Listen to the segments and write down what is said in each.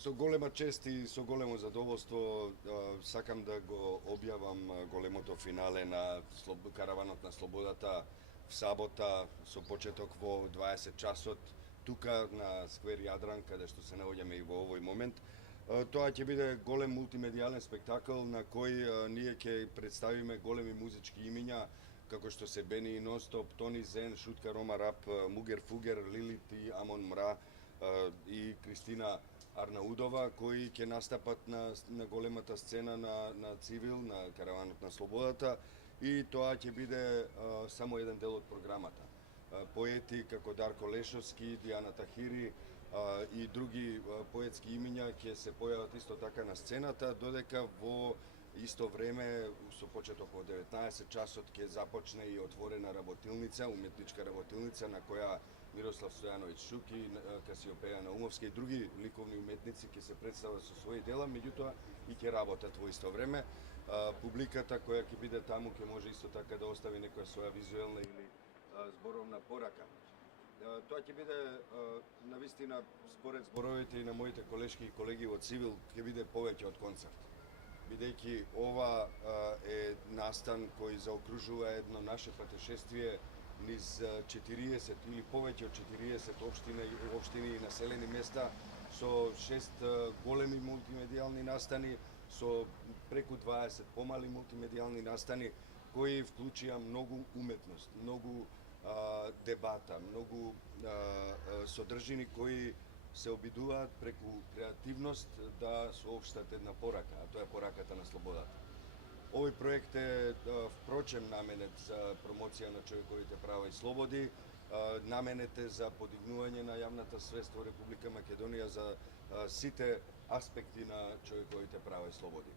Со голема чест и со големо задоволство сакам да го објавам големото финале на Караванот на Слободата в сабота со почеток во 20 часот тука на Сквер Јадран, каде што се наоѓаме и во овој момент. Тоа ќе биде голем мултимедијален спектакл на кој ние ќе представиме големи музички имиња како што се Бени и Нонстоп, Тони Зен, Шутка Рома Рап, Мугер Фугер, Лилит и Амон Мра и Кристина Арнаудова, кои ќе настапат на големата сцена на Цивил, на Караванот на Слободата, и тоа ќе биде само еден дел од програмата. Поети како Дарко Лешовски, Дијана Тахири и други поетски имиња ќе се појават исто така на сцената, додека во исто време, со почеток во 19 часот, ќе започне и отворена работилница, уметничка работилница, на која Мирослав Стојановиќ Шуки, Касиопеја Наумовска и други ликовни уметници ќе се представат со своји дела, меѓутоа и ќе работат во исто време. Публиката која ќе биде таму ќе може исто така да остави некоја своја визуелна или зборовна порака. Тоа ќе биде, навистина, според зборовите и на моите колешки и колеги од Цивил, ќе биде повеќе од концерт. Бидејќи ова е настан кој заокружува едно наше патешествие низ 40 или повеќе од 40 општини и населени места со 6 големи мултимедијални настани, со преку 20 помали мултимедијални настани кои вклучија многу уметност, многу дебата, многу содржини кои се обидуваат преку креативност да соопштат една порака, а тоа е пораката на слободата. Овој проект е впрочем наменет за промоција на човековите права и слободи, наменет е за подигнување на јавната свест во Република Македонија за сите аспекти на човековите права и слободи.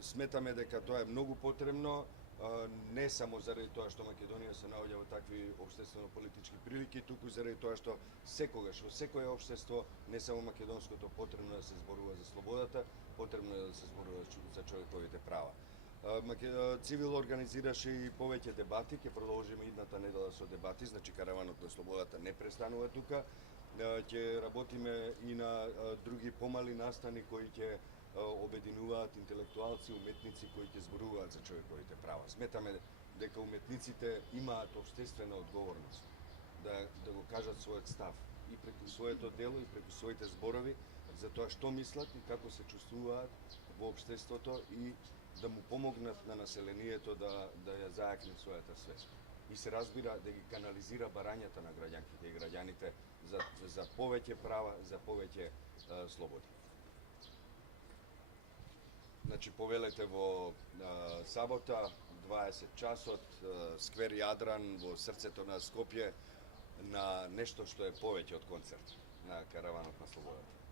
Сметаме дека тоа е многу потребно, не само заради тоа што Македонија се наоѓа во такви општествено-политички прилики, туку заради тоа што секогаш во секое општество, не само македонското, потребно е да се зборува за слободата, потребно е да се зборува за човековите права. Цивил организираше и повеќе дебати, ќе продолжиме идната недела со дебати, значи Караванот на Слободата не престанува тука. Ќе работиме и на други помали настани кои ќе обединуваат интелектуалци, уметници кои ќе зборуваат за човековите права. Сметаме дека уметниците имаат општествена одговорност да го кажат својот став и преку своето дело и преку своите зборови за тоа што мислат и како се чувствуваат во општеството и да му помогнат на населението да ја зајакне својата свест. И се разбира да ги канализира барањата на граѓанките и граѓаните за повеќе права, за повеќе слободи. Значи, повелете во сабота, 20 часот, Сквер Јадран во срцето на Скопје, на нешто што е повеќе од концерт, на Караванот на Слободата.